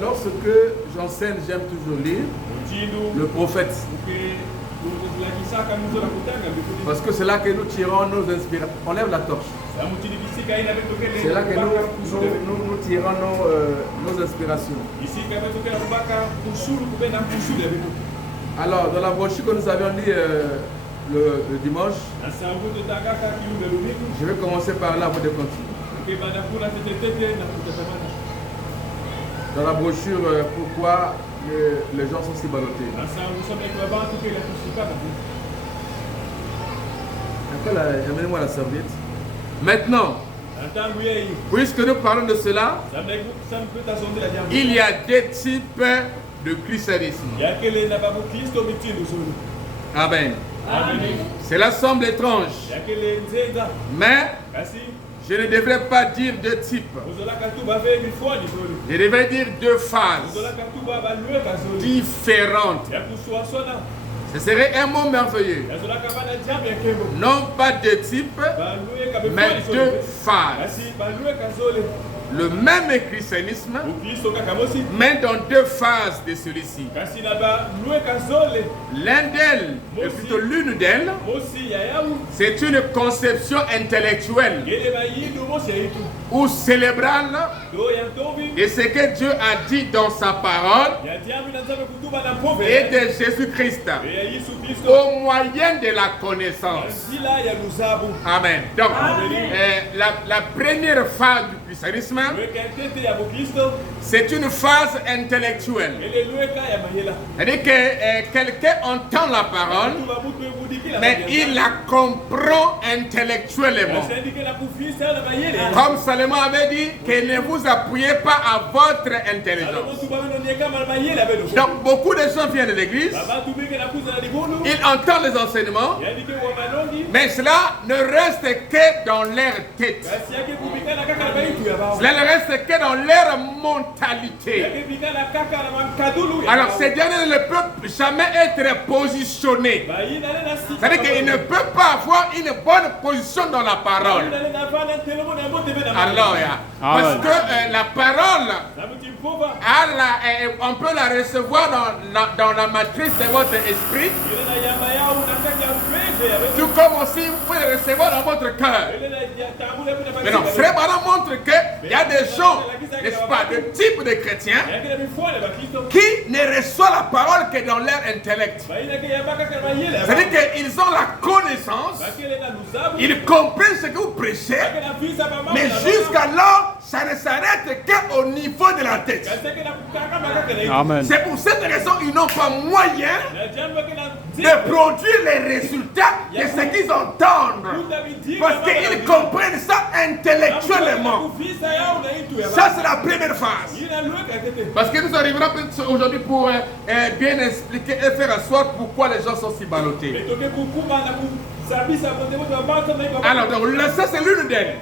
lorsque j'enseigne, j'aime toujours lire le prophète. Parce que c'est là que nous tirons nos inspirations. On lève la torche. C'est là que nous tirons nos inspirations. Alors, dans la brochure que nous avions lu le dimanche, je vais commencer par là pour continuer. Dans la brochure, pourquoi les gens sont si ballottés. Amenez-moi la serviette. Maintenant, puisque nous parlons de cela, il y a deux types de christianisme. Amen. Cela semble étrange, mais je ne devrais pas dire deux types. Je devrais dire deux phases différentes. Ce serait un mot merveilleux. Non pas deux types, mais deux phases. Le même christianisme, mais dans deux phases de celui-ci. L'un d'elles, et plutôt l'une d'elles, c'est une conception intellectuelle ou cérébrale de ce que Dieu a dit dans sa parole et de Jésus-Christ au moyen de la connaissance. Amen. Donc, la première phase du christianisme, c'est une phase intellectuelle. C'est-à-dire que quelqu'un entend la parole, mais il la comprend intellectuellement. Comme Salomon avait dit, que ne vous appuyez pas à votre intelligence. Donc beaucoup de gens viennent de l'église, ils entendent les enseignements, mais cela ne reste que dans leur tête. Cela ne reste que dans leur mentalité. Alors ces derniers ne peuvent jamais être positionnés. C'est-à-dire qu'ils ne peuvent pas avoir une bonne position dans la parole. Alors, parce que la parole, on peut la recevoir dans la matrice de votre esprit, tout comme aussi vous pouvez la recevoir dans votre cœur. Mais non, Frère Branham montre qu'il y a des gens, n'est-ce pas, de type de chrétiens qui ne reçoivent la parole que dans leur intellect. C'est-à-dire qu'ils ont la connaissance, ils comprennent ce que vous prêchez, mais jusqu'alors, ça ne s'arrête qu'au niveau de la tête. Amen. C'est pour cette raison qu'ils n'ont pas moyen de produire les résultats de ce qu'ils entendent. Parce qu'ils comprennent ça intellectuellement. Ça, c'est la première phase. Parce que nous arriverons aujourd'hui pour bien expliquer et faire asseoir pourquoi les gens sont si ballottés. Alors, donc, ça c'est l'une d'elles.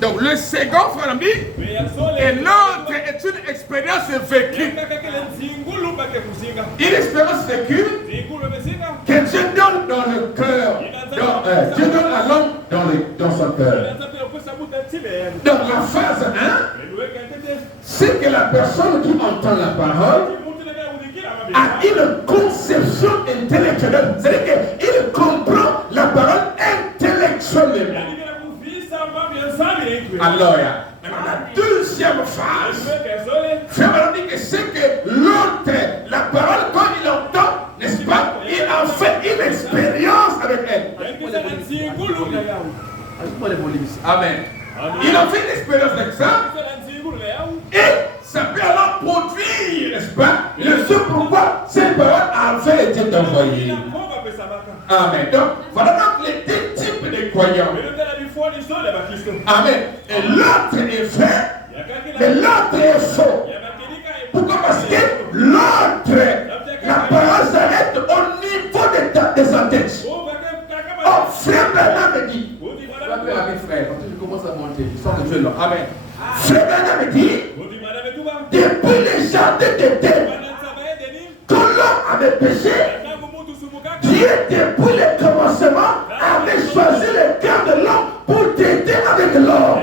Donc, le second, frère ami, et l'autre est une expérience vécue. Une expérience vécue que Dieu donne dans le cœur. Dieu donne à l'homme dans son cœur. Donc, la phase 1, c'est que la personne qui entend la parole a une conception intellectuelle. C'est-à-dire qu'il comprend la parole intellectuellement. Alors, la deuxième phase, frère, dit que c'est que l'autre, la parole, quand il entend, n'est-ce pas, il en fait une expérience avec elle. Amen. Il en fait une expérience avec ça. Et ça peut alors produire, n'est-ce pas, le ce pourquoi ces paroles avaient été envoyées. Amen. Donc, voilà donc les deux types de croyants. Amen. Et l'autre est vrai, mais l'autre est faux. Pourquoi? Parce que l'autre, la parole s'arrête au niveau de sa tête. Oh, frère Branham me dit, frère, quand je commence à monter, je sens le Dieu là. Amen. Frère Branham me dit, depuis les jardins d'Éden, quand l'homme avait péché, Dieu, depuis le commencement, avait choisi le cœur de l'homme pour traiter avec l'homme.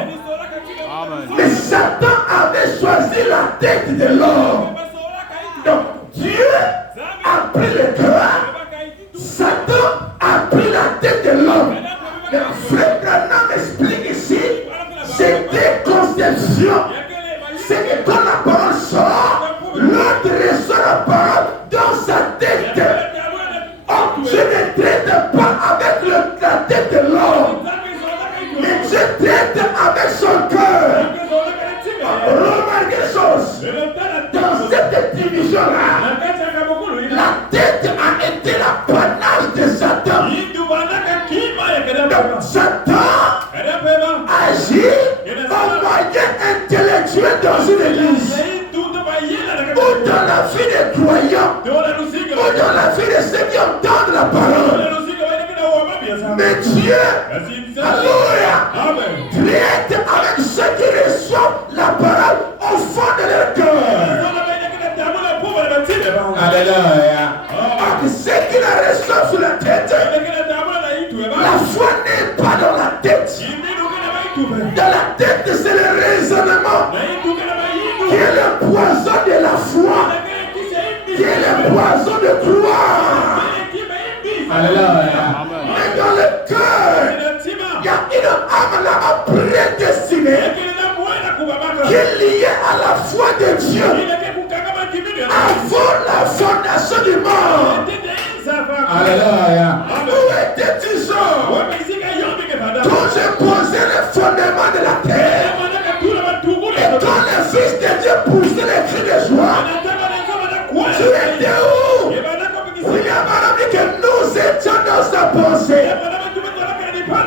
Mais Satan avait choisi la tête de de l'homme. Donc Dieu a pris le cœur, Satan a pris la tête de l'homme. Le frère Branham explique ici, c'est des conceptions. C'est que quand la parole sort, l'autre reçoit la parole dans sa tête. Oh, Dieu ne traite pas avec la tête de l'homme, mais Dieu traite avec son cœur. Remarquez une chose, dans cette division-là, la tête a été l'apanage de Satan. Donc Satan agit en moyen intellectuel dans une église, ou dans la vie des croyants, ou dans la vie de ceux qui entendent la parole. Mais Dieu, alléluia, traite avec ceux qui reçoivent la parole au fond de leur cœur. Alléluia. Ceux qui la reçoivent sur la tête, la foi n'est pas dans la tête. Dans la tête, c'est le raisonnement qui est le poison de la foi, qui est le poison de croire. Alléluia. Mais dans le cœur, il y a une âme là-bas prédestinée qui est liée à la foi de Dieu avant la fondation du monde. Alléluia. Où étais-tu, Jean? Quand j'ai posé le fondement de la terre, et quand le Fils de Dieu poussait les cris de joie, tu étais où? William a dit que nous étions dans sa pensée.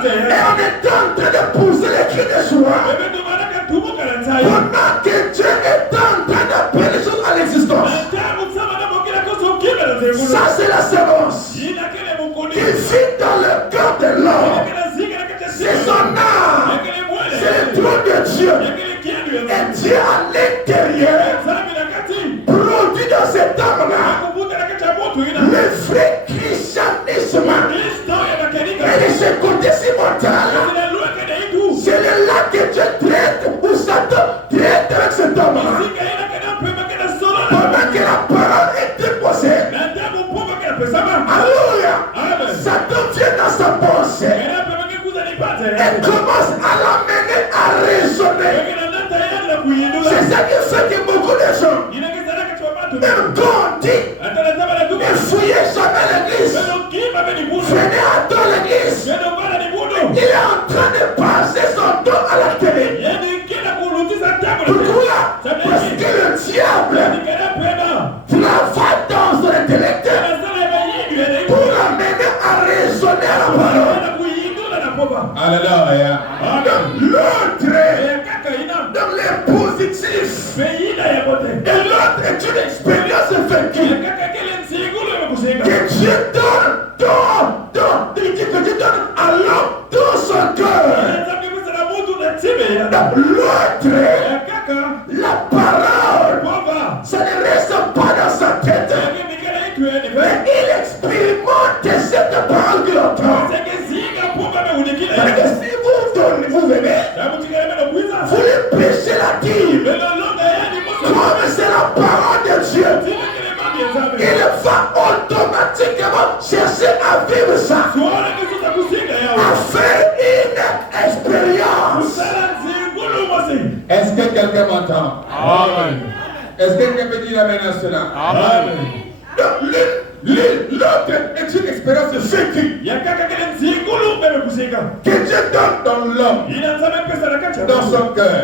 Et on est en train de pousser les cris de joie pendant que Dieu est en train d'appeler les choses à l'existence. Ça, c'est la séquence. Il vit dans le cœur de l'homme. C'est son âme. C'est le trône de Dieu. Et Dieu à l'intérieur produit dans cette âme-là le vrai christianisme. Et de ce côté-ci mental, c'est le là que Dieu traite, ou Satan traite avec cet homme-là. Pendant que la parole est déposée, alléluia, Satan vient dans sa pensée et commence à l'amener à raisonner. C'est ça qui fait que beaucoup de gens, même quand on dit, ne fouillez jamais l'église, venez attendre l'église, il est en train de passer son temps à la télé. Pourquoi? Parce que le diable travaille dans son intellect pour l'amener à raisonner à la parole. Alléluia. L'autre, dans les positifs, et l'autre est une expérience vécue que Dieu donne, il dit que Dieu donne à l'homme dans son cœur. Donc l'autre, la parole, ça ne reste pas dans sa tête, mais il expérimente cette parole qu'il entend. Parce que si vous venez, vous lui prêchez la dîme, comme c'est la parole de Dieu, il va automatiquement chercher à vivre ça, à faire une expérience. Est-ce que quelqu'un m'entend? Amen. Est-ce que quelqu'un peut dire amen à cela? Amen. Donc l'autre est une expérience vécue que Dieu donne dans l'homme, dans son cœur.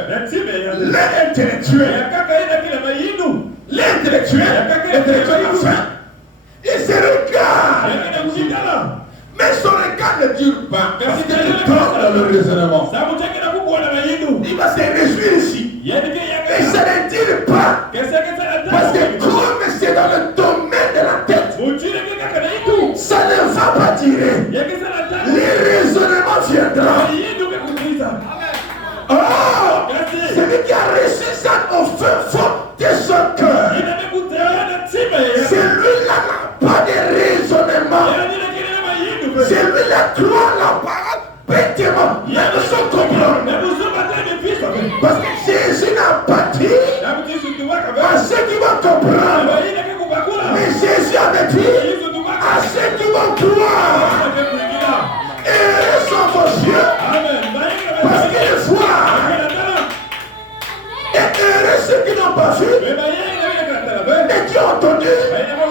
L'intellectuel, a faim. Il se regarde, mais son regard ne dure pas parce qu'il est dans le raisonnement. Il va se réjouir ici, mais ça ne dure pas parce que comme c'est dans le domaine de la tête, ça ne va pas tirer. Les raisonnements viendront. Oh, celui qui a reçu ça au fond de son cœur, celui-là n'a pas de raisonnement. Celui-là croit la parole bêtement, même sans comprendre. Parce que Jésus n'a pas dit à ceux qui vont comprendre. Mais Jésus avait dit à ceux qui vont croire. Heureux sont vos yeux parce qu'ils voient. Et heureux ceux qui n'ont pas vu, mais qui ont entendu,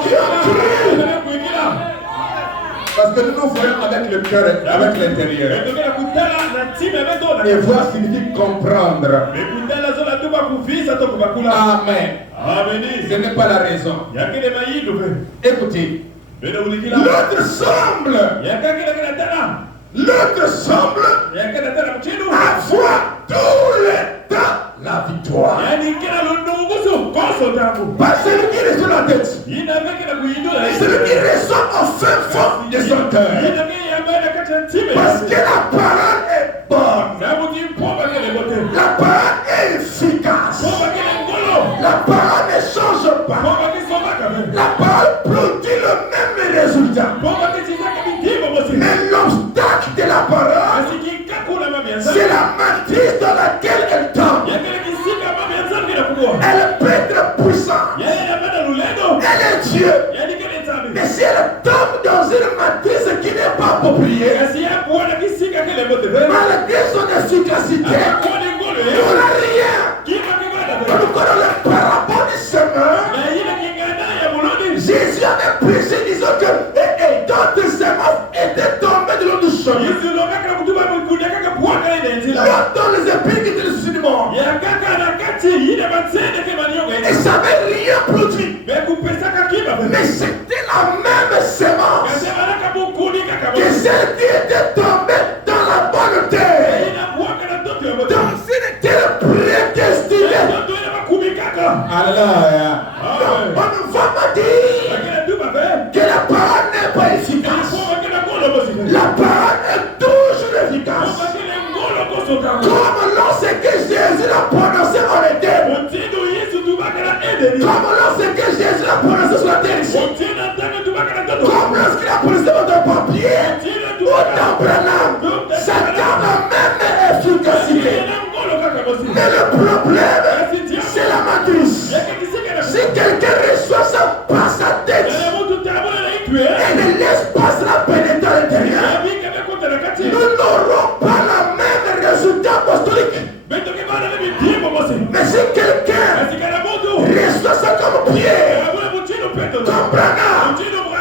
qui ont cru. Parce que nous nous voyons avec le cœur, avec l'intérieur. Et voir signifie comprendre. Amen. Ce n'est pas la raison. Écoutez. L'autre semble avoir tout le temps la victoire. Pas celui qui reste sur la tête. Celui qui ressent au fin fond de son cœur. Parce que la parole est bonne. La parole est efficace. La parole ne change pas. La parole produit le même résultat. Mais l'obstacle de la parole, c'est la matrice dans laquelle elle tombe. Elle peut être puissante. Elle est Dieu. Mais si elle tombe dans une matrice qui n'est pas appropriée, malgré son efficacité, il n'y aura rien. Nous connaissons la parabole du semeur. Jésus avait prêché disant que d'autres semences étaient tombées de l'eau du chemin. L'autre les épines qui étaient le dessus du monde. Et ça n'avait rien produit. Mais c'était la même semence que celle qui était tombée dans la bonne terre. Dans une terre prédestinée. Alléluia. On ne va pas dire que la parole n'est pas efficace. La parole est toujours efficace. Comme lorsque Jésus l'a prononcé en Éden. Comme lorsque Jésus l'a prononcé sur la terre ici. Comme lorsqu'il a prononcé dans ton papier ou dans Branham. Ça donne la même efficacité. Mais le problème, c'est la matrice. Si quelqu'un reçoit ça par sa tête et ne laisse pas cela pénétrer à l'intérieur, nous n'aurons pas le même résultat apostolique. Mais si quelqu'un reçoit ça comme Pierre, comme Branham,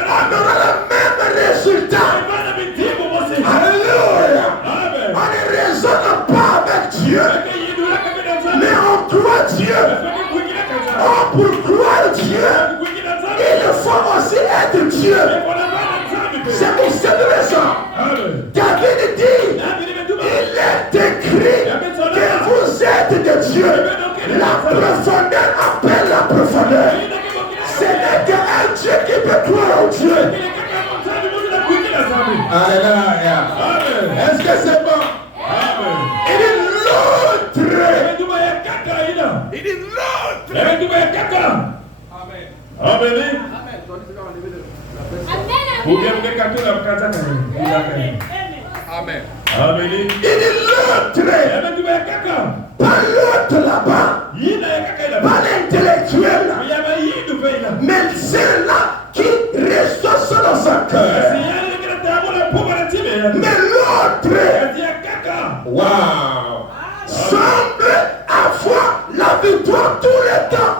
on aura le même résultat. Alléluia. On ne raisonne pas avec Dieu, mais on croit Dieu. Oh, pour croire Dieu, il faut aussi être Dieu. C'est pour cette raison. David dit, il est écrit que vous êtes de Dieu. La profondeur appelle la profondeur. Ce n'est qu'un Dieu qui peut croire au Dieu. Alléluia. Est-ce que c'est bon? Il dit l'autre. Il dit l'autre. Amen. Amen. Amen. Il dit l'autre. Pas l'autre là-bas. Pas l'intellectuel. Mais celle-là qui reçoit ça dans son cœur. Mais l'autre. Wow. Semble avoir la victoire tout le temps.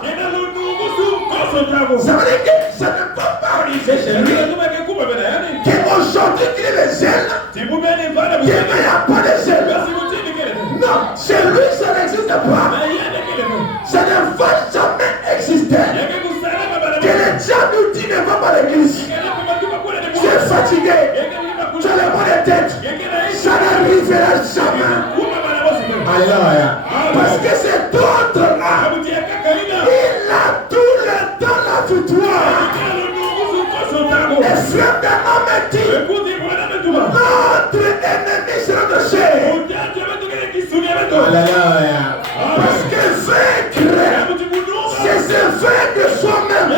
Ça veut dire que ça ne peut pas arriver chez lui. Qu'aujourd'hui qu'il est le zèle, demain il n'y a pas de zèle. Non, chez lui ça n'existe pas. Ça ne va jamais exister. Que le diable nous dit ne va pas à l'église. Tu es fatigué. Tu as le mal de tête. Ça n'arrivera jamais. Alléluia. Parce que cet autre-là, il a tout le temps la victoire. Et frère d'un homme dit, notre ennemi sera de chair. Alléluia. Parce que vaincre, c'est se vaincre soi-même.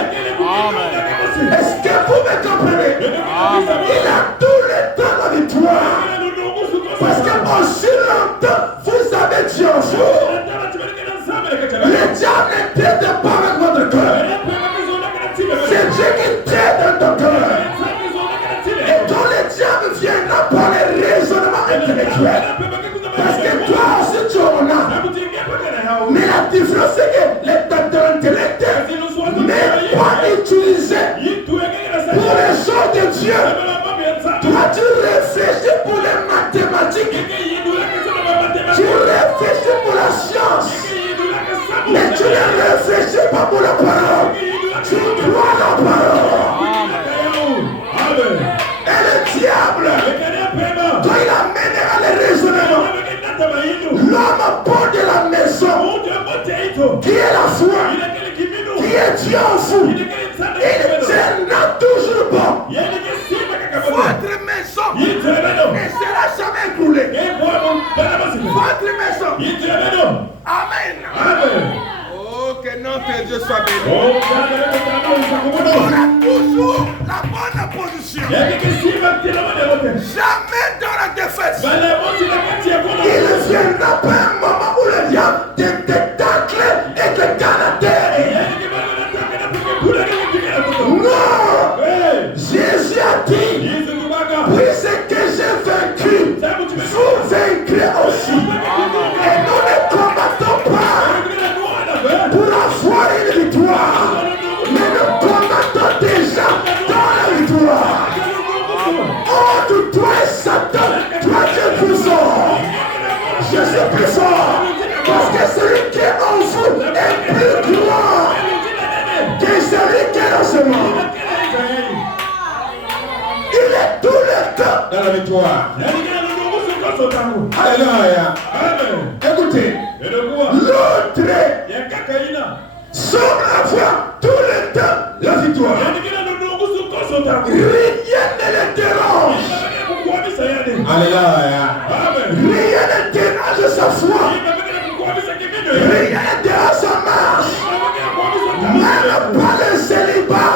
Est-ce que vous me comprenez? Il a tout le temps la victoire. Parce que aussi longtemps vous avez Dieu en vous, le diable ne traite pas avec votre corps. sais que l'intellect n'est pas utilisé pour les choses de Dieu. Toi, tu réfléchis pour les mathématiques. Tu réfléchis pour la science. Mais tu ne réfléchis pas pour la parole. Tu crois la parole. Et le diable, quand il amènera les raisonnements, l'homme bon de la maison, qui est la foi, qui est Dieu en vous, il tiendra toujours bon. Votre maison ne sera jamais coulée. Votre maison. Amen. Oh, que notre Dieu soit béni. On aura toujours la bonne position. Jamais dans la défaite. Il viendra pas un moment où le diable te tacle et te canadère. Non. Jésus a dit, puisque j'ai vaincu, vous vaincrez aussi. Et nous ne combattons pas pour avoir une victoire, mais nous combattons déjà dans la victoire. Oh, de toi et Satan, toi tu es plus fort. Je suis plus fort, parce que celui qui est en vous est plus grand que celui qui est dans ce monde. Il est tout le temps dans la victoire. Alléluia. Écoutez, l'autre semble avoir tout le temps la victoire. Rien ne le dérange. Alléluia. Rien ne dérange sa foi. Rien ne dérange sa marche. Même pas le célibat.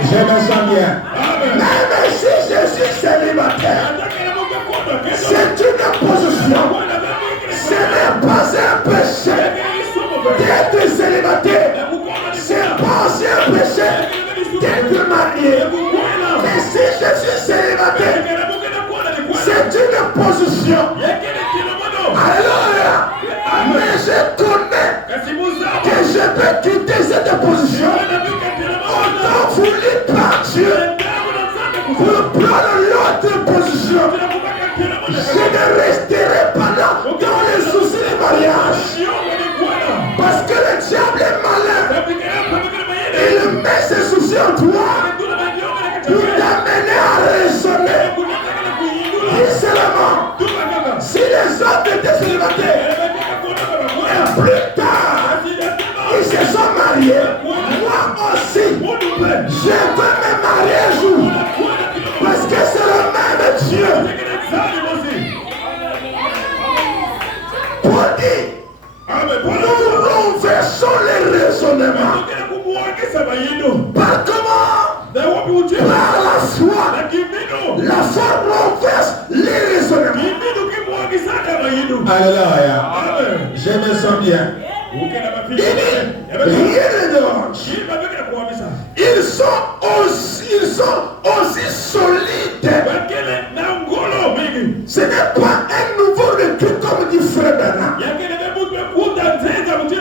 Je me sens bien. Même si je suis célibataire, c'est une position. Ce n'est pas un péché d'être célibataire. C'est pas aussi un péché d'être marié. Mais si je suis célibataire, c'est une position. Alléluia. Mais je connais que je peux quitter cette position. Autant voulu par Dieu pour prendre l'autre position. Je ne resterai pas là dans les soucis du mariage. Parce que le diable est malin. Il met ses soucis en toi pour t'amener à raisonner. Dis seulement, si les autres étaient célibataires, et plus tard, ils se sont mariés, moi aussi, je veux me marier un jour. Parce que c'est le même Dieu. Pour dire, nous renversons les raisonnements. Par comment? Par la foi. La foi renverse les raisonnements. Alléluia. Je me sens bien. Rien ne dérange. Ils sont aussi solides. Ce n'est pas un nouveau recul comme dit Frère Bernard.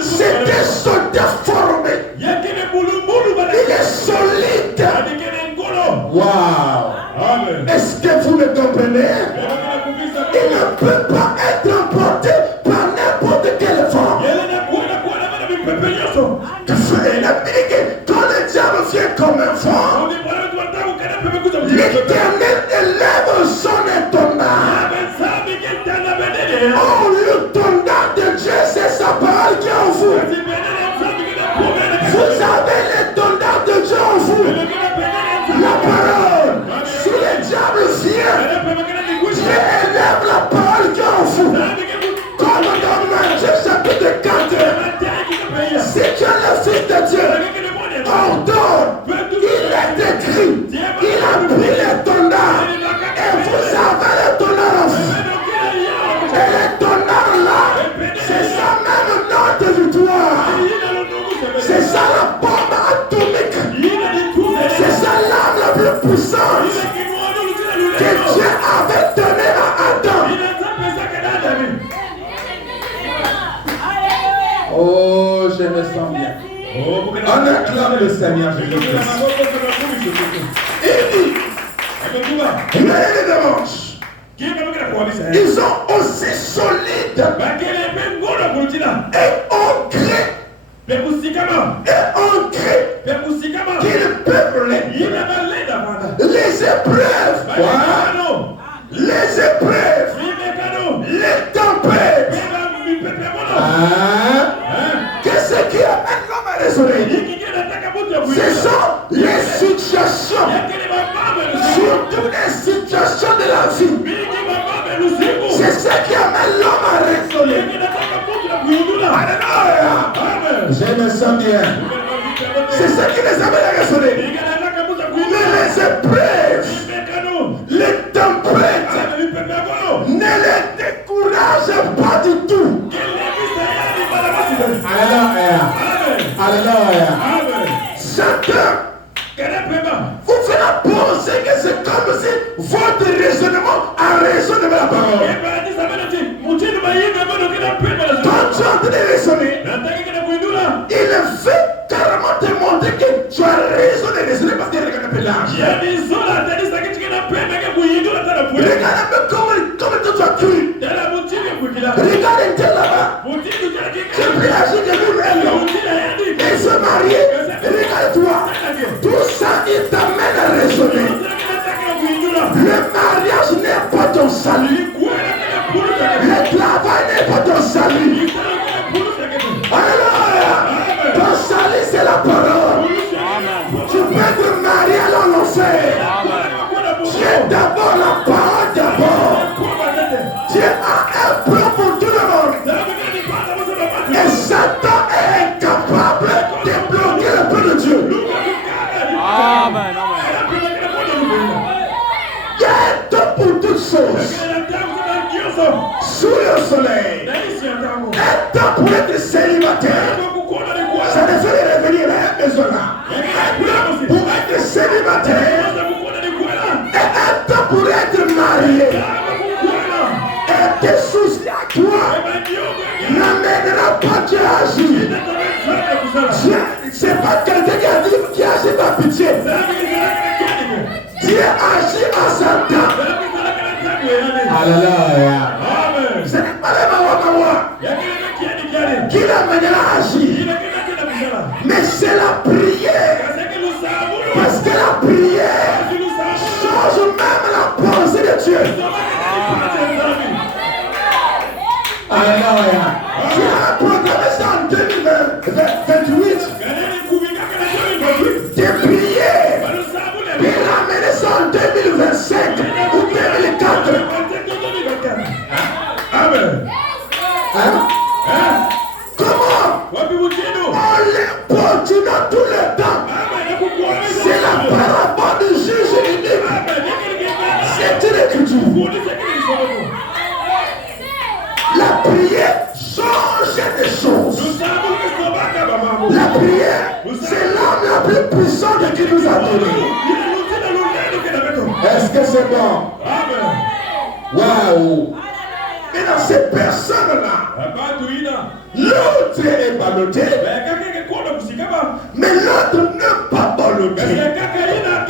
C'est des soldats formés. Il est solide. Wow. Est-ce que vous me comprenez? Il ne peut pas être emporté par n'importe quelle forme. Quand le diable vient comme un vent, l'Éternel élève son étendard. Oh, l'étendard de Dieu, c'est sa parole qui est en vous. Vous avez l'étendard de Dieu en vous. La parole. Si le diable vient, Dieu élève la parole qui est en vous. Comme dans Matthieu chapitre 4. Si tu es le Fils de Dieu, ordonne. Il est écrit. Il a pris l'étendard. Et vous avez l'étendard en vous. Et l'étendard là, c'est ça même notre victoire. C'est ça la bombe atomique. C'est ça l'arme la plus puissante que Dieu avait donné à On acclame le Seigneur Jésus-Christ. Il dit, les dimanches, ils sont aussi solides et ancrés qu'ils peuvent les épreuves, les épreuves, les tempêtes. Qu'est-ce qui amène l'homme à raisonner? Ce sont les situations, surtout les situations de la vie. C'est ce qui amène l'homme à raisonner. Alléluia. Je me sens bien. C'est ce qui les amène à raisonner. Mais les épreuves, les tempêtes ne les découragent pas du tout. Alléluia. Alléluia. Chacun vous fera penser que c'est comme si votre raisonnement a raison de la parole. Quand tu es en train de raisonner, il fait carrément te montrer que tu as raison de raisonner parce qu'il regarde un peu large. Regarde un peu comme tu as cru. Regarde un tel là-bas. J'ai pris la vie de lui-même. Ils sont mariés. Regarde-toi. Tout ça, il t'amène à raisonner. Le mariage n'est pas ton salut. Le travail n'est pas ton salut. Alléluia. Ton salut, c'est la parole. Tu peux te marier à l'enfer. Tu es d'abord la parole d'abord. Tu as un plan pour tout le monde. Et Satan est incapable de bloquer le plan de Dieu. Amen. Il y a un temps pour toutes choses. Sous le soleil. Un temps pour être célibataire. Ça ne fait revenir à la maison là. Pour être célibataire. Et un temps pour être marié. Et tes soucis à toi n'amènera pas Dieu à agir. C'est pas quelqu'un qui agit par pitié. Dieu agit en sa temps. Alléluia. Ce n'est pas le mawa qui l'amènera à agir. Mais c'est la prière. Parce que la prière change même la pensée de Dieu. Alléluia. Tu as programmé ça en 2028. Tu as prié. Puis ramener ça en 2025 ou 2004. Amen. Comment? On l'importune tout le temps. C'est la parabole du juge unique. C'est une écriture. La prière change des choses. La prière, c'est l'arme la plus puissante qui nous a donnée. Est-ce que c'est bon? Waouh! Et dans ces personnes-là, l'autre est ballotté, mais l'autre n'est pas ballotté.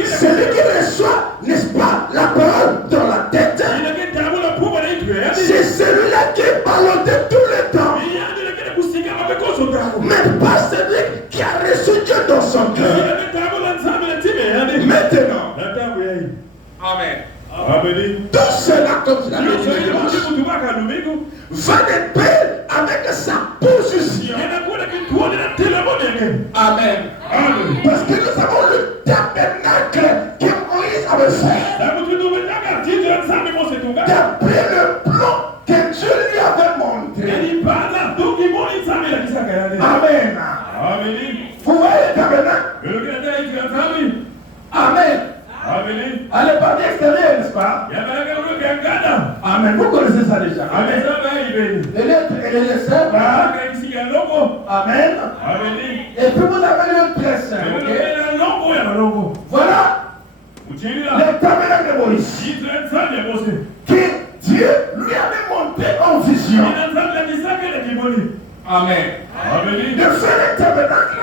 Celui qui reçoit, n'est-ce pas, la parole dans la tête, c'est celui-là qui est ballotté tout le temps. Mais pas celui qui a reçu Dieu dans son cœur. Maintenant, amen. Tout cela, comme tu l'as dit, va de paix avec sa position. Amen. Parce que nous avons le tabernacle que Moïse avait fait. D'après le plan que Dieu lui avait montré. Amen. Vous voyez le tabernacle? Amen. Allez, partie extérieure, n'est-ce pas? Amen. Vous connaissez ça déjà. Amen. Les lettres et les dessins. Amen. Et puis vous avez le dessin. Voilà. Le tabernacle de Moïse. Que Dieu lui avait montré en vision. Amen. de faire le tabernacle,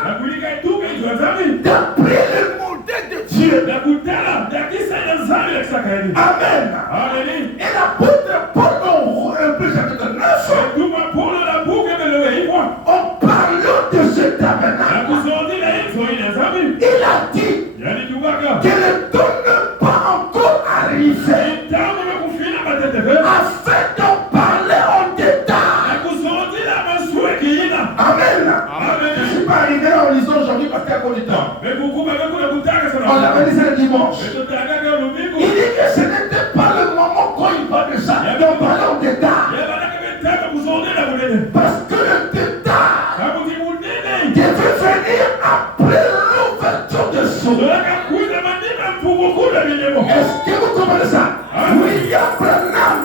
d'après le modèle de Dieu. Amen. Et l'apôtre Paul, chapitre 9, en parlant de ce tabernacle, il a dit que le temps n'est pas encore arrivé afin d'en parler en détail. Amen. Je ne suis pas arrivé en lisant aujourd'hui parce qu'il y a beaucoup de temps. On l'avait dit le dimanche. Il dit que ce n'était pas le moment quand il parle de ça, d'en parler en détail. Parce que le détail devait venir après l'ouverture de sous. Est-ce que vous comprenez ça? William Branham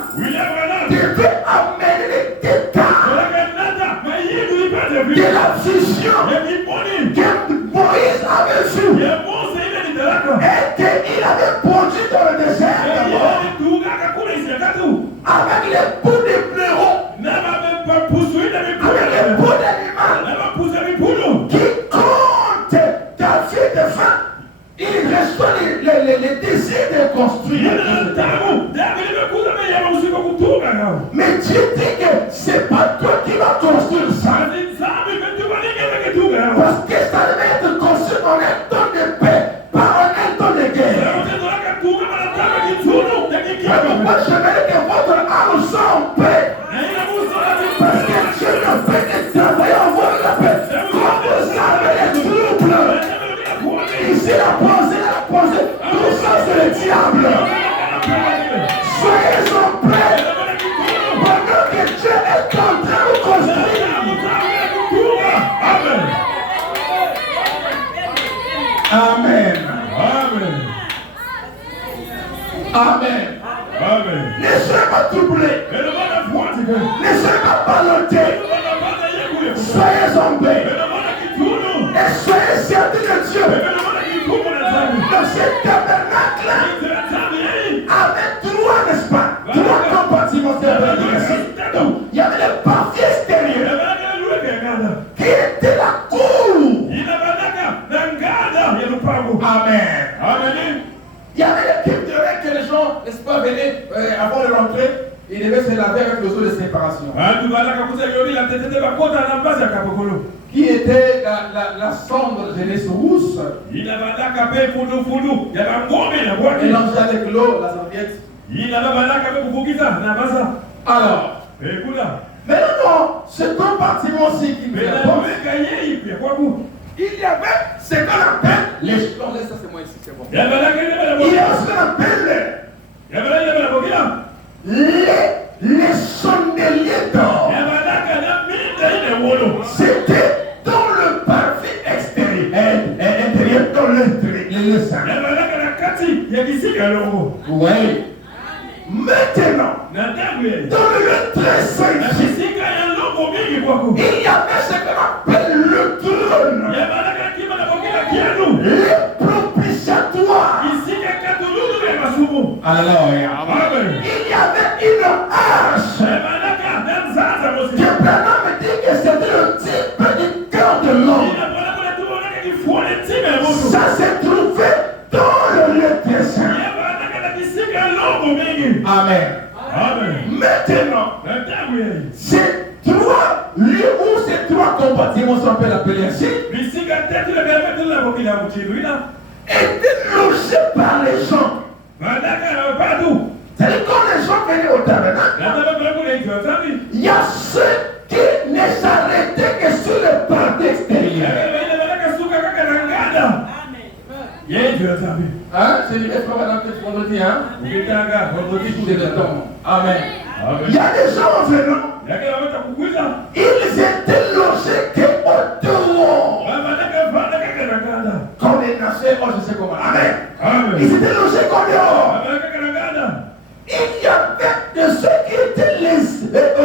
devait amener les détails de la vision que Moïse avait vue et qu'il avait produit dans le désert avec les bouts de blaireaux, avec les bouts d'animal qui compte David de fin. Il reçoit les désirs de construire. Mais Dieu dit que c'est pas toi qui vas construire ça. Parce que ça devait être construit en un temps de paix, pas en un temps de guerre. Pourquoi j'aimerais que votre âme soit en paix? Parce que Dieu ne fait que travailler en voie de la paix. Quand vous avez les troubles, ici la posée, tout ça c'est le diable. Soyez en paix pendant que Dieu est en train de construire. Amen. Amen. Amen. Ne soyez pas troublés. Ne soyez pas ballottés. Soyez en paix. Et soyez certains de Dieu. Dans ce tabernacle avait trois, n'est-ce pas? Trois compartiments. Il y avait le parvis extérieur qui était la cour. Amen. Il y avait l'équipe de règles que les gens, n'est-ce pas, venaient avant de rentrer, ils devaient se laver avec le eau de séparation. Qui était la cendre de jeunesse rousse. Mélangée avec l'eau, la serviette. Alors, maintenant, ce compartiment-ci qui me rapporte, il y avait ce qu'on appelle les... Non, laisse ça, c'est moi ici, c'est bon. Il y avait ce qu'on appelle les chandeliers d'or. C'était dans le parvis extérieur, intérieur, dans le sein. Oui. Maintenant, dans le lieu très saint, il y avait ce qu'on appelle le trône. Les propitiatoires. Alléluia. Il y avait une arche. Que Branham dit que c'était le type du cœur de l'homme. Ça s'est trouvé dans le lieu très saint. Amen. Maintenant, ces trois lieux où ces trois compartiments s'appellent appelés ainsi étaient logés par les gens. C'est-à-dire quand les gens venaient au tabernacle, il y a ceux qui ne s'arrêtaient que sur le parvis extérieur. C'est le vendredi, hein? Amen. Il y a des gens en venant, ils étaient logés qu'au dehors. Quand les nations, je sais comment. Amen. Ils étaient logés qu'au dehors. Il y avait de ceux qui étaient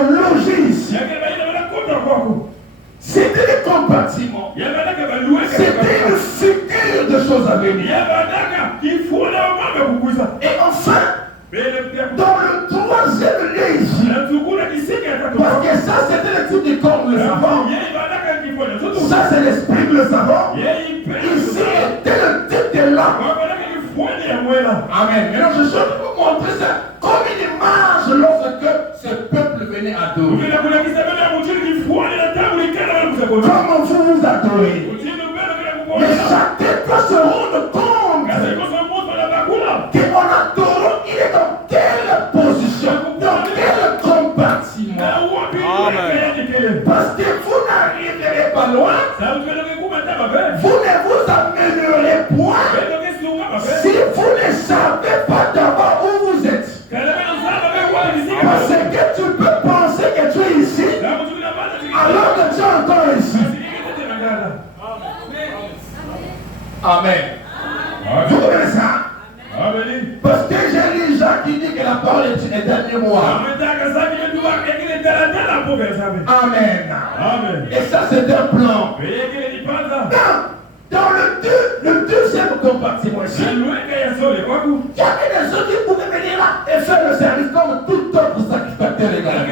logés ici. C'était des compartiments. C'était une figure de choses à venir. Et enfin, dans le troisième lieu ici, parce que ça c'était le type de corps de les enfants. c'est l'esprit que le savons. Ici était le type de l'homme. Amen. Maintenant, je souhaite vous montrer ça comme une image lorsque ce peuple venait adorer. Comment vous vous adorez. Mais chacun doit se rendre compte qu'on adore, il est dans quelle position, dans quel compartiment. Amen. Parce que vous n'arriverez pas loin, vous ne vous amènerez point si vous ne savez pas d'abord où vous êtes. Parce que tu peux penser que tu es ici, alors que tu es encore ici. Amen. Vous comprenez ça? Parce que j'ai des gens qui disent que la parole est dernier mois. Amen. Et ça, c'est un plan. Dans le deuxième compartiment ici, il y avait des gens qui pouvaient venir là et faire le service comme tout autre sacrificateur également.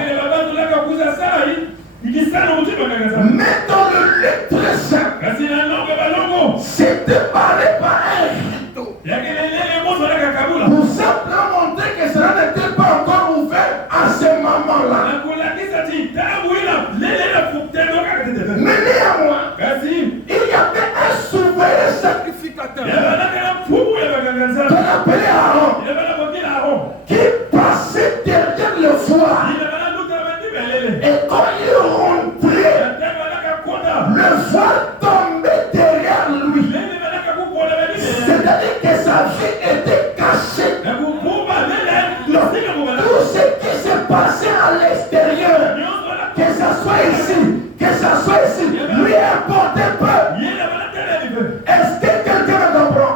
Mais dans le lieu très simple, c'est démarré par un rideau. Pour simplement montrer que cela n'était pas encore ouvert à ce moment-là. Mais néanmoins, il y avait un souverain sacrificateur qu'on appelait Aaron, qui passait derrière le foie. Et quand il rentrait, le foie tombait derrière lui. C'est-à-dire que sa vie était cachée. Tout ce qui s'est passé à l'extérieur, que ça soit ici, lui importait peu. Est-ce que quelqu'un me comprend?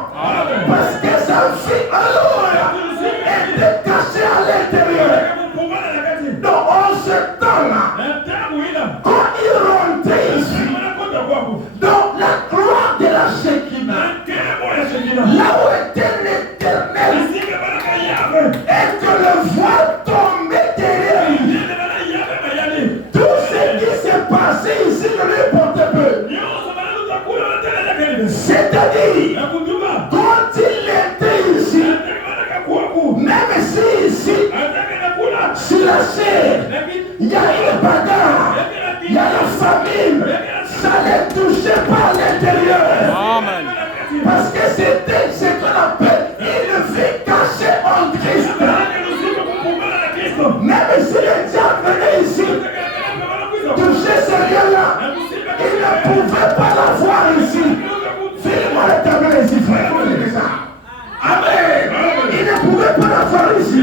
Parce que sa vie alors était cachée à l'intérieur. Donc en ce temps-là, quand il rentrait ici, dans la gloire de la Shekinah, là où était l'Éternel, et que le voile tombait derrière lui, tout ce qui s'est passé ici ne lui importait peu. C'est-à-dire, quand il était ici, même si ici, sur la chair, il y a une bagarre, il y a la famine, ça ne touchait pas à l'intérieur. Amen. Parce que c'était ce qu'on appelle une vie cachée en Christ. Même si le diable venait ici, toucher ce lieu-là, il ne pouvait pas la voir ici. File-moi le tableau ici, frère. Amen. Il ne pouvait pas la voir ici.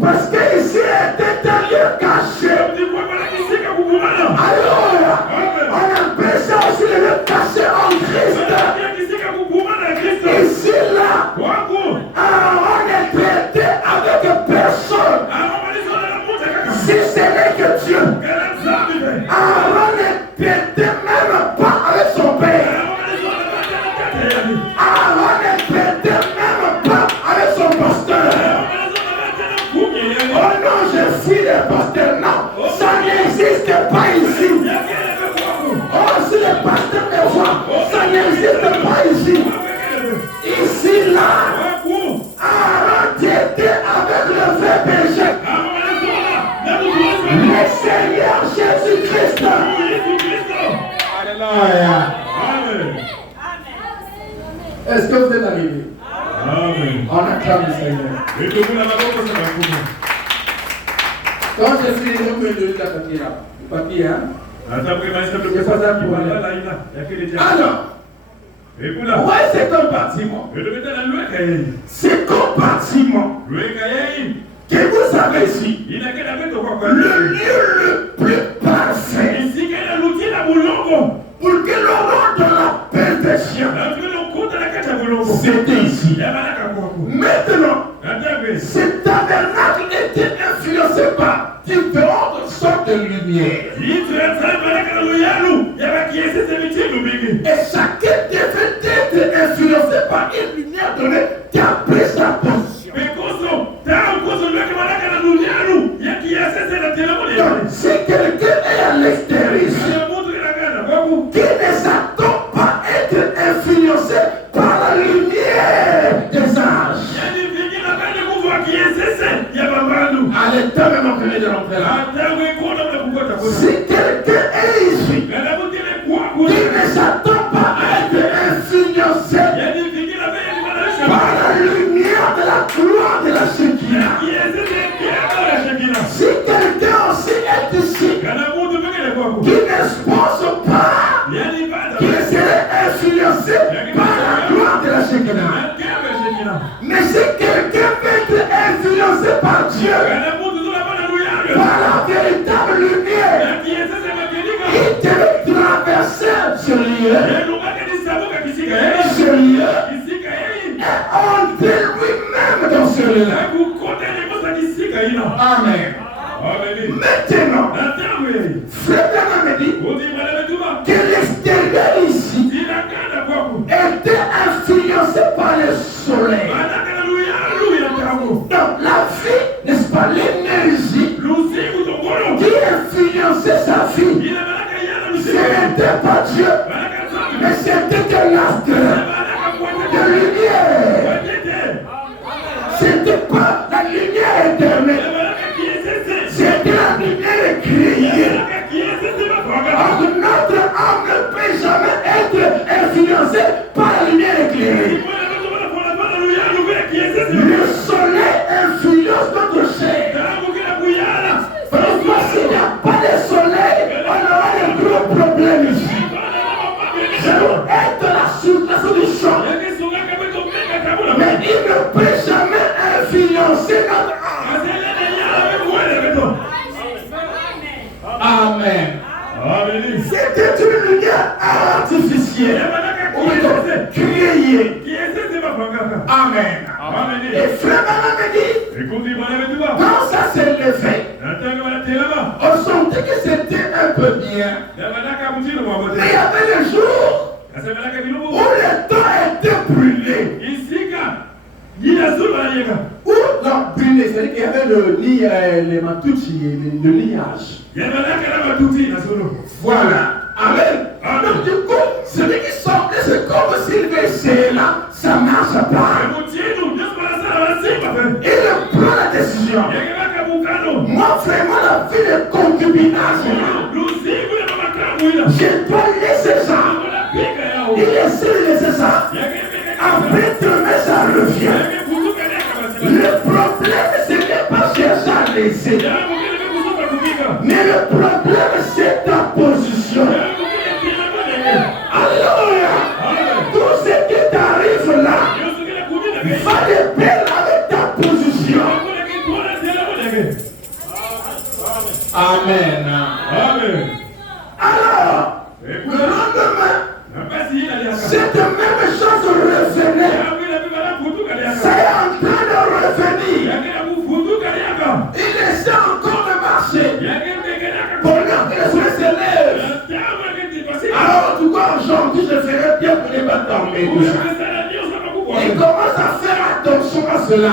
Parce que ici était un lieu caché. Alors, on appelle ça aussi le lieu caché en Christ. Ici, là, Aaron est traité avec personne. Si ce n'est que Dieu. Aaron est traité même pas avec son père. Aaron est traité même pas avec son pasteur. Oh non, je suis le pasteur. Non, ça n'existe pas ici. Oh, si le pasteur me voit, ça n'existe pas ici. Ici, là, Aaron était avec le vrai berger. Le Seigneur Jésus-Christ. Alléluia. Est-ce que vous êtes arrivés? Amen. On acclame le Seigneur. Quand je suis venu me donner le papier, hein? Alors, ouais, c'est un bâtiment. C'est un bâtiment que vous avez ici. Le lieu le plus parfait pour que l'on rentre dans la perfection. C'était ici. Maintenant, ce tabernacle était influencé par différentes sortes de lumière. Et chacun devait être influencé par une lumière donnée qui a pris sa position. Donc, si quelqu'un est à l'extérieur ici, qui s'attend pas à être influencé par la lumière de la gloire de la Shekinah. Si quelqu'un aussi est ici qui ne pense pas qu'il serait influencé par la gloire de la Shekinah, mais si quelqu'un peut être influencé par Dieu, par la véritable lumière, il te traverser ce lieu, et entrer lui-même dans ce lieu. Amen. Maintenant, frère Branham me dit que l'extérieur ici était influencé par le soleil. Donc la vie, n'est-ce pas, l'énergie qui influençait sa vie, ce n'était pas Dieu, mais c'était un astre de lumière. C'était pas la lumière éternelle, c'était la lumière créée. Alors notre âme ne peut jamais être influencée par la lumière éclairée. Le soleil influence notre chair. Pourquoi s'il n'y a pas de soleil, on aura de gros problèmes ici. Ça doit être la solution. Mais il ne peut jamais influencer notre âme. Amen. C'était une lumière artificielle. Créée. Amen. Et frère Branham me dit, quand ça s'est levé, on sentait que c'était un peu bien. Mais il y avait le jour où le temps était brûlé. Où non, brûlé, c'est-à-dire qu'il y avait le nid, les matuchi, le liage. Voilà. Amen. Donc du coup, celui qui semblait, c'est comme s'il baissait là, ça ne marche pas. Il prend la décision. Moi, vraiment, la vie de concubinage, je dois laisser ça. Il essaie de laisser ça. Après demain, ça revient. Le problème, ce n'est pas chercher à laisser. Mais le problème, c'est ta position. Alléluia. Tout ce qui t'arrive là va de pair avec ta position. Amen. Amen. Alors, le lendemain, cette même chose revenait. Ça est en train de revenir. Il essaie encore de marcher. Pendant que le soleil se lève. Alors, en tout cas, aujourd'hui, je serais bien pour les bâtons. Il commence à faire attention à cela.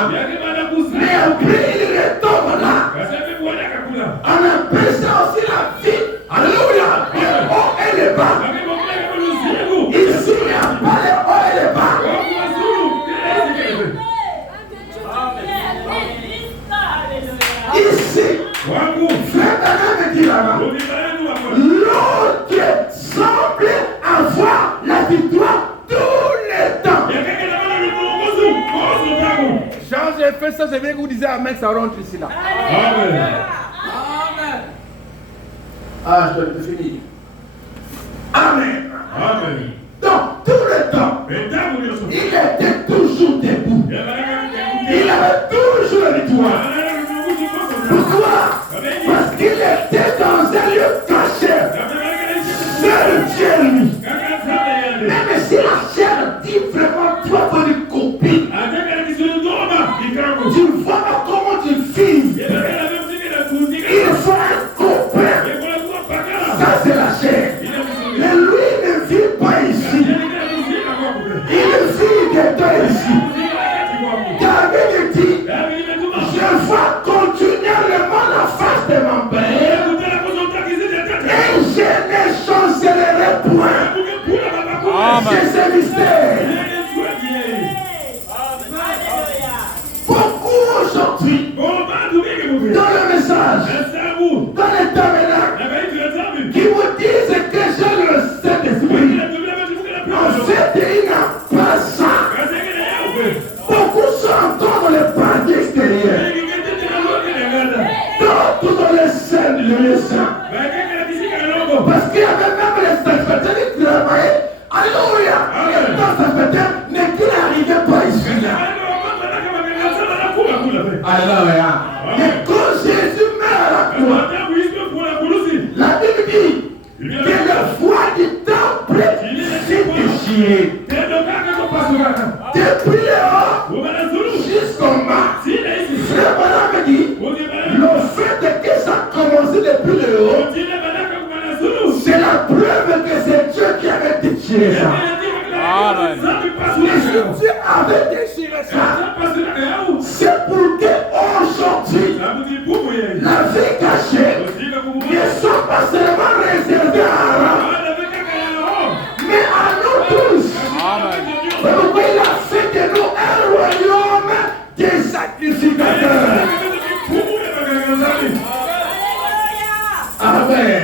Mais après, il retombe là. On appelle ça aussi la vie. Alléluia. Le haut et le bas. Ici, il n'y a pas le haut et le bas. Ici, frère Branham me dit là-bas, l'autre semble avoir la victoire tout le temps. Quand j'ai fait ça, je vais vous dire Amen, ça rentre ici là. Amen. Ah, je dois finir. Amen. Amen. Donc, tout le temps, il était toujours debout. Il avait toujours la victoire. Pourquoi? Parce qu'il était dans un lieu caché. Seul Dieu lui. Même si la chair dit vraiment, toi, ton une copine, tu ne vois pas comment tu files. Il faut un copain. Ça, c'est la chair. Mais lui ne vit pas ici. Il vit dedans ici. David dit, je vois continuellement la face de mon père et je ne chancellerai point. C'est ce mystère. Beaucoup aujourd'hui, dans le message, dans les tabernacles, qui vous disent que j'ai le Saint-Esprit, Alléluia. Mais quand Jésus meurt à la croix, la Bible dit que le foie du temple s'est déchiré. Depuis le haut jusqu'au bas. Frère Branham dit, le fait que ça a commencé depuis le haut, c'est la preuve que c'est Dieu qui avait déchiré ça. Amen. Mais si Dieu avait déchiré ça, c'est pour qu'aujourd'hui, la vie cachée ne soit pas seulement réservée à Abraham, mais à nous tous. Amen. C'est pourquoi il a fait de nous un royaume des sacrificateurs. Amen.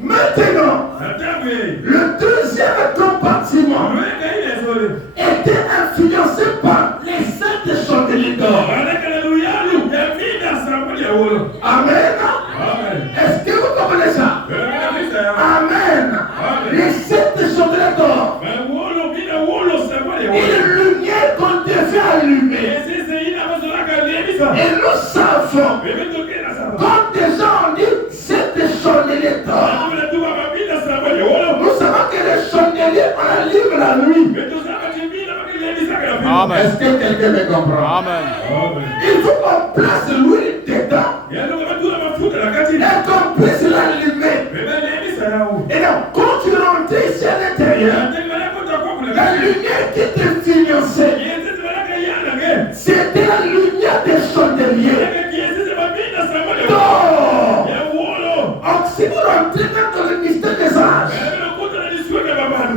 Maintenant, le deuxième compartiment était influencé par les sept chandeliers d'or. Amen. Est-ce que vous comprenez ça? Amen. Les sept chandeliers d'or. Et le lumière qu'on devait allumer. Et nous savons, quand déjà on dit sept chandeliers d'or, nous savons que les chandeliers on allume la nuit. Amen. Est-ce que quelqu'un me comprend? Amen. Il faut qu'on place l'huile dedans et qu'on puisse l'allumer. Et donc, quand tu rentres ici à l'intérieur, la lumière qui t'influençait, c'était la lumière des chandeliers. Donc, si vous rentrez dans le mystère des âges,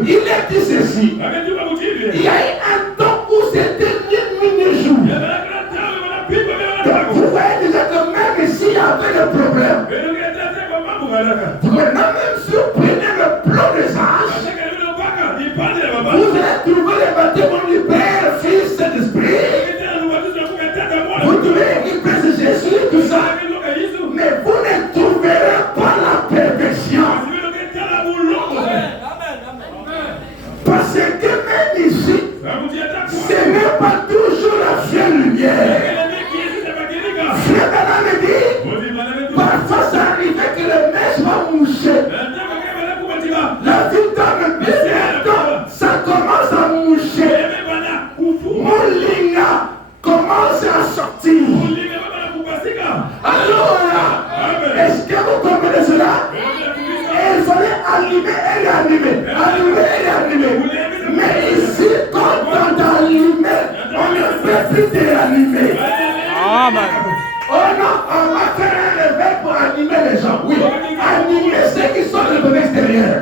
il est dit ceci. Il y a eu un temps où c'était mini-jour. Donc, vous voyez déjà que même ici, il y avait des problèmes. Maintenant, même si vous prenez le plan des âges, vous allez trouver les bâtiments du Père, Fils, Saint-Esprit. Vous trouvez l'Église de Jésus, tout ça. Mais vous ne trouverez pas la perfection. Parce que même ici, ce n'est pas toujours la seule lumière. Frère Branham dit, parfois ça arrive que le mèche va moucher. La vie d'homme, bientôt, ça commence à moucher. Mon linga commence à sortir. Alors là, est-ce que vous comprenez cela? Et il fallait allumer et réanimer. Allumer et réanimer. Mais ici, quand on allume, on ne peut plus te réanimer. Amen. Oh non, on va faire un réveil pour animer les gens. Oui, animer ceux qui sont de l'extérieur.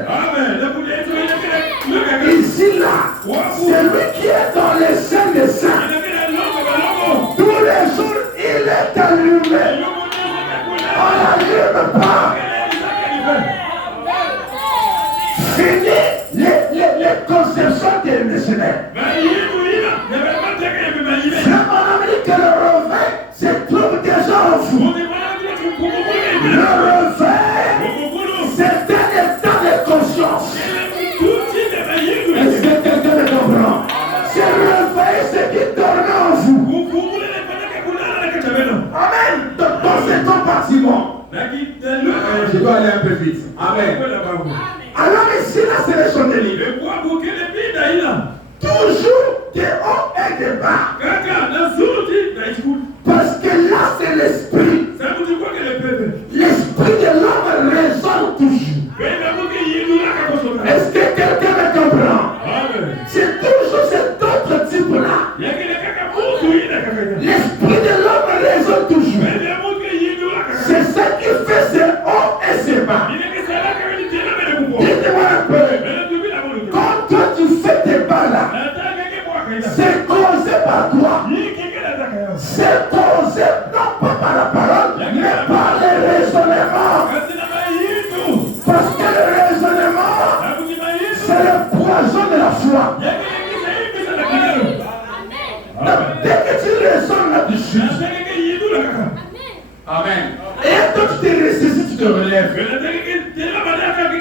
Ici, là, celui qui est dans les saints des saints, tous les jours, il est allumé. On n'allume pas. Fini les conceptions des missionnaires. Frère Branham dit que le réveil se trouve déjà en vous. Le réveil, c'est un état de conscience. Est-ce que quelqu'un me comprend? Ce réveil, c'est qui dormait en vous. Amen. Dans ce compartiment. Je dois aller un peu vite. Amen. Alors ici, là, c'est les chandeliers. Toujours de haut et de bas. Parce que là, c'est l'esprit. L'esprit de l'homme résonne toujours. Est-ce que quelqu'un me comprend? C'est toujours cet autre type-là. L'esprit de l'homme résonne toujours. C'est ça qui fait ce haut et ce bas. Dites-moi un peu. Quand toi tu fais tes bas là, c'est causé par quoi? C'est causé non pas par la parole, mais par le raisonnement. Parce que le raisonnement, c'est le poison de la foi. Donc, dès que tu raisonnes là-dessus, amen. Et quand tu te ressaisis, tu te relèves.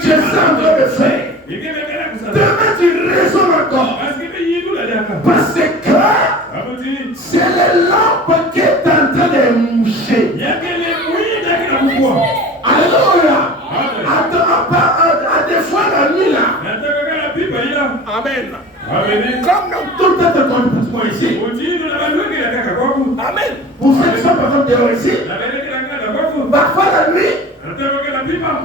Tu es en train de faire. Demain, tu raisonnes encore. Parce que c'est les lampes qui est en train Amen. Amen. Comme nous tout êtes complètement ici. Amen. Pour ceux qui sont par exemple dehors ici, parfois la nuit,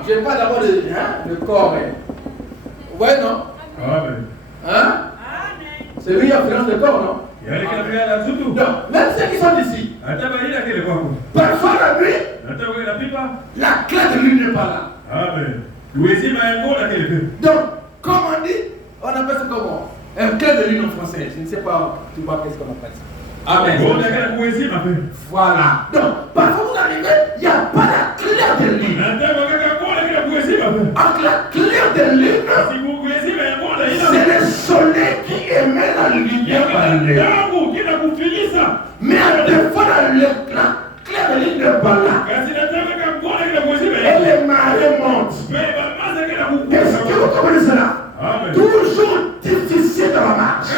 je n'ai pas d'abord le corps. Vous voyez, non? Amen. Hein? C'est lui qui a financé le corps, non? Non, même ceux qui sont ici, parfois la nuit, la clé de lui n'est pas là. Amen. Donc, comme on dit, on appelle ça comment? Un clé de lune en français. Je ne sais pas, tu vois qu'est-ce qu'on appelle ça. Amen. Voilà. Donc, parfois vous arrivez, il n'y a pas la clé de lune. Entre la clé de lune, c'est le soleil qui émet la lumière par l'air. Mais à défaut, la clé de lune n'est pas là. Et les marées montent. Est-ce que vous comprenez cela? Toujours difficile dans la marche.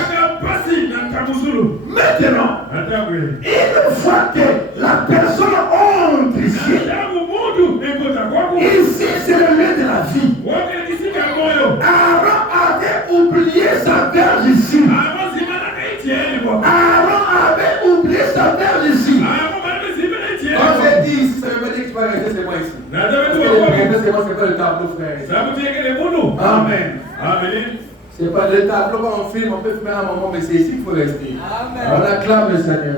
Maintenant, une fois que la personne entre ici, ici c'est le lieu de la vie. Aaron avait oublié sa verge ici. Aaron avait oublié sa verge ici. Quand j'ai dit ici, ça veut pas dire que tu vas rester, c'est moi ici. C'est moi, c'est pas le tableau, frère. Amen. Amen. C'est pas le tableau quand on filme, on peut filmer un moment, mais c'est ici qu'il faut rester. Amen. On acclame le Seigneur.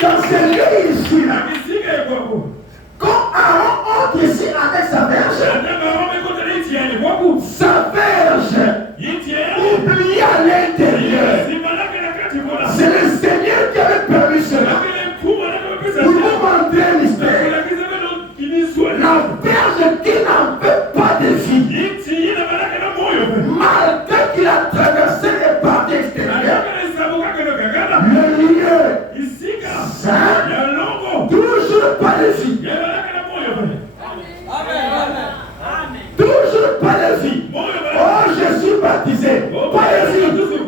Dans ce lieu ici, là, quand Aaron entre ici avec sa verge, oubliée à l'intérieur, c'est le Seigneur qui avait permis cela. Pour vous montrer l'histoire. La verge qui n'en veut pas de vie, malgré qu'il a traversé les parties extérieures, le lieu saint, toujours pas de vie. Toujours pas de vie. Oh, je suis baptisé. Pas de vie.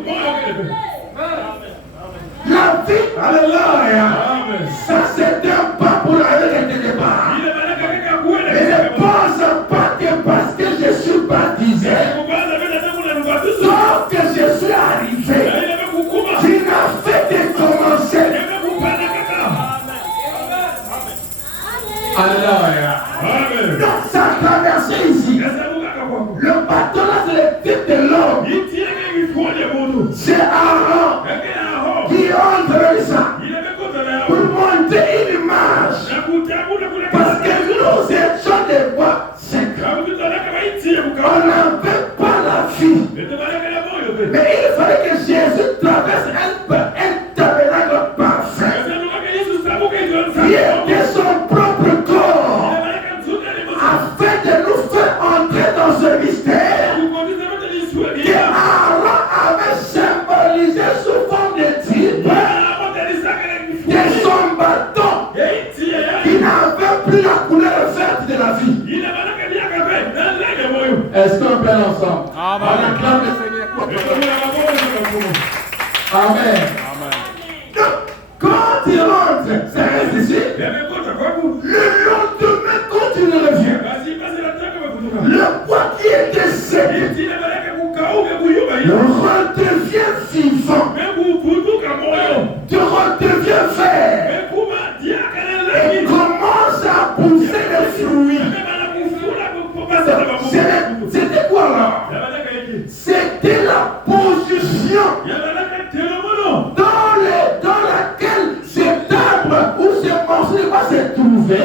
La vie, alléluia. Ça c'est un pas pour aller quelque part. Et ne pense pas que parce que je suis baptisé, sauf que je suis arrivé, tu n'as fait que commencer. Alléluia. Donc ça a traversé ici. Le bateau là c'est le type de l'homme. C'est Aaron qui entre ça pour montrer une image. Parce que nous étions des bois secs. On n'avait pas la vie. Mais il fallait que Jésus traverse un tabernacle parfait. Qui était son propre corps. Afin de nous faire entrer dans ce mystère que Aaron avait symbolisé sous forme de type de son bâton qui n'avait plus la couleur verte de la vie. Est-ce qu'on peut ensemble? Amen. On acclame le Seigneur. Amen. Donc, quand il rentre, ça reste ici. Le lendemain, quand il revient, le poids qui était sec redevient vivant, redevient vert et commence à pousser les fruits. C'était quoi là? C'était la position dans laquelle cet arbre ou ce morceau de bois s'est trouvé,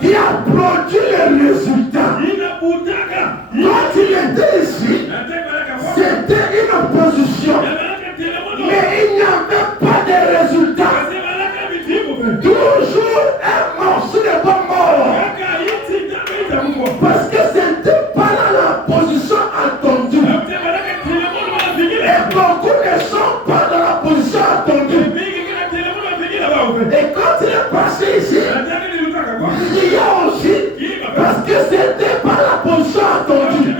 qui a produit les résultats. Quand il était ici, c'était une opposition, mais il n'y avait pas de résultat. Toujours un morceau de bois mort. Parce que c'était pas là la position attendue. Et beaucoup ne sont pas dans la position attendue. Et quand il est passé ici, il y a aussi, parce que c'était pas la position attendue.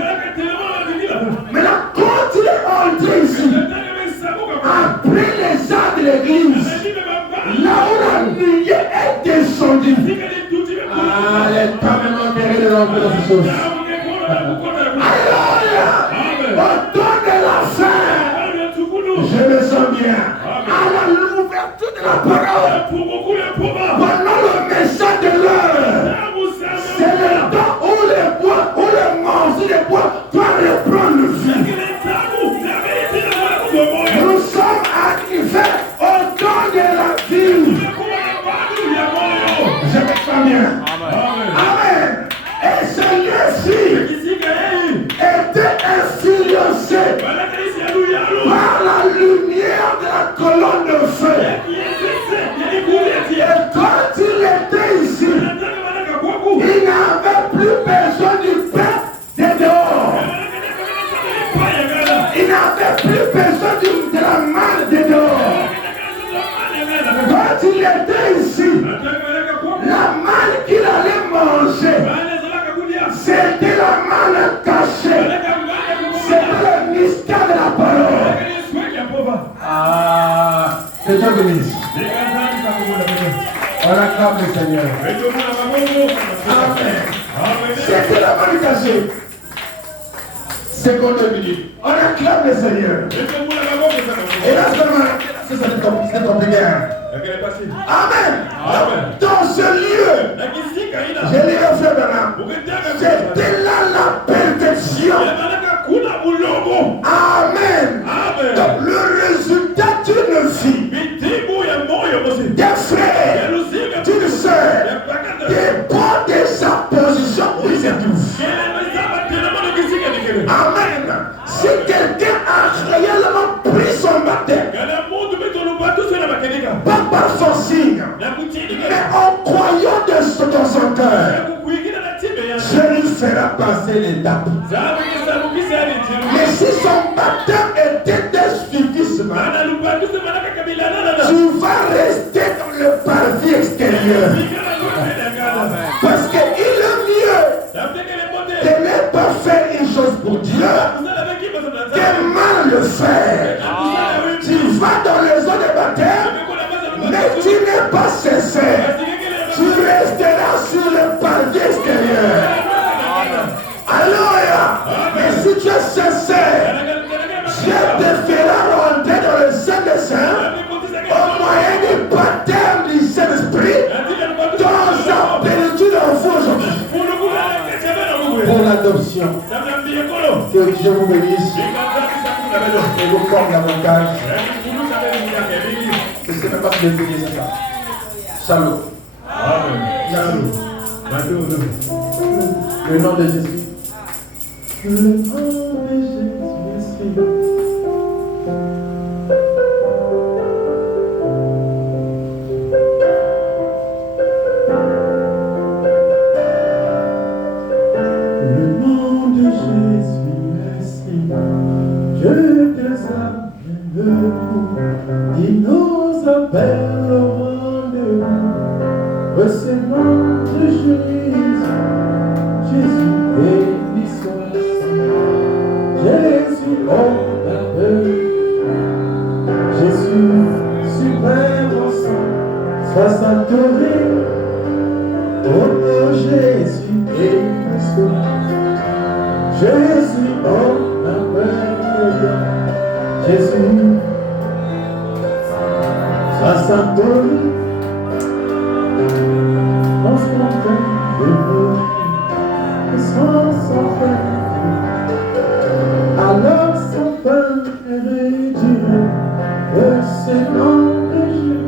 Maintenant, quand il est entré ici, après les arts de l'église, là où la nuée est descendue, elle est quand même enterrée de l'entrée de ces choses. était ici, la manne qu'il allait manger, c'était la manne cachée. C'était le mystère de la parole. Ah, que Dieu bénisse. On acclame le Seigneur. Amen. C'était la manne cachée. Seconde minute. On acclame le Seigneur. Et là seulement, c'est compliqué. Amen. Dans ce lieu, je l'ai fait maintenant. C'était là la perfection. Amen. Donc le résultat d'une vie, des frères, d'une sœur, dépend de sa position où il se trouve. Amen. Si quelqu'un a réellement pris son baptême, pas par son signe, mais en croyant de son cœur, je lui ferai passer l'étape. Mais si son baptême était un suivisme, tu vas rester dans le parvis extérieur. Parce qu'il est mieux de ne pas faire une chose pour Dieu que mal le faire. Tu vas dans les eaux de baptême, mais tu n'es pas sincère. Tu resteras sur le parvis extérieur. Alléluia. Mais si tu es sincère, Dieu te fera rentrer dans le Saint des Saints au moyen du baptême du Saint-Esprit dans sa plénitude en vous aujourd'hui. Pour l'adoption. Que Dieu vous bénisse et vous porte davantage. Je ne sais même pas si je vais dire ça. Shalom. Amen. Le nom de Jésus. Le nom de Jésus. Je te salue debout, il nous appelle au rendez-vous. Ce nom de Jésus, Jésus béni soit. Jésus, on t'appelle. Jésus, suprême ensemble, sois adoré. Oh Jésus, béni soit. Jésus, on t'appelle. Jésus, sois adoré. Dans son cœur, je veux, sans son père. Alors son père rédirait le Seigneur de Jésus.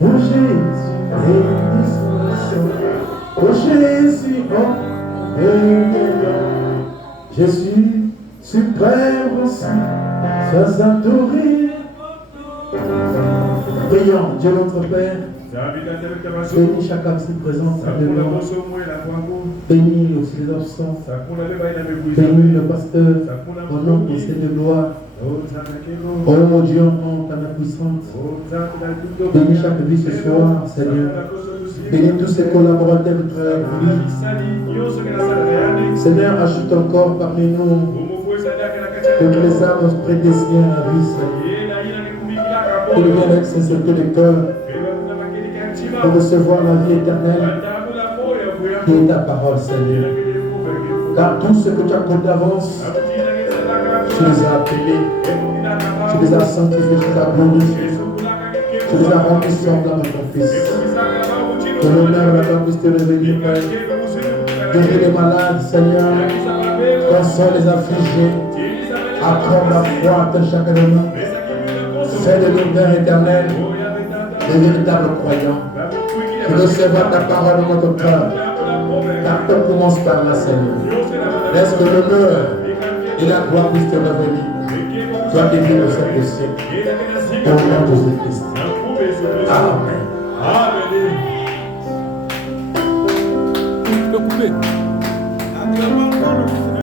Oh Jésus, béni soit. Oh Jésus, oh béni. Jésus, suprême aussi, sois adoré. Prions, Dieu notre Père. Bénis chaque âme ici présente, bénis aussi les absents, bénis le pasteur, au nom de Seigneur de gloire. Oh mon Dieu, en ta main puissante, bénis chaque vie ce soir, Seigneur. Bénis tous ces collaborateurs de travail. Seigneur, ajoute encore parmi nous toutes les âmes prédestinées à la vie, Seigneur. Pour le bien-être, c'est ce que le cœur. Pour recevoir la vie éternelle qui est ta parole, Seigneur. Car tout ce que tu as pour d'avance, tu les as appelés, tu les as sanctifiés, tu les as glorifiés, tu les as rendus semblables à ton Fils. Que l'honneur et la gloire puissent te revenir, Père. Guéris les malades, Seigneur. Console les affligés. Accorde la foi à chacun de nous. Fais de nous, Père éternel, des véritables croyants. Que recevoir ta parole dans notre cœur. Car tout commence par là, Seigneur. Laisse que l'honneur et la gloire puissent te revenir. Sois béni de cette siècle. Au nom de Jésus-Christ. Amen. Amen.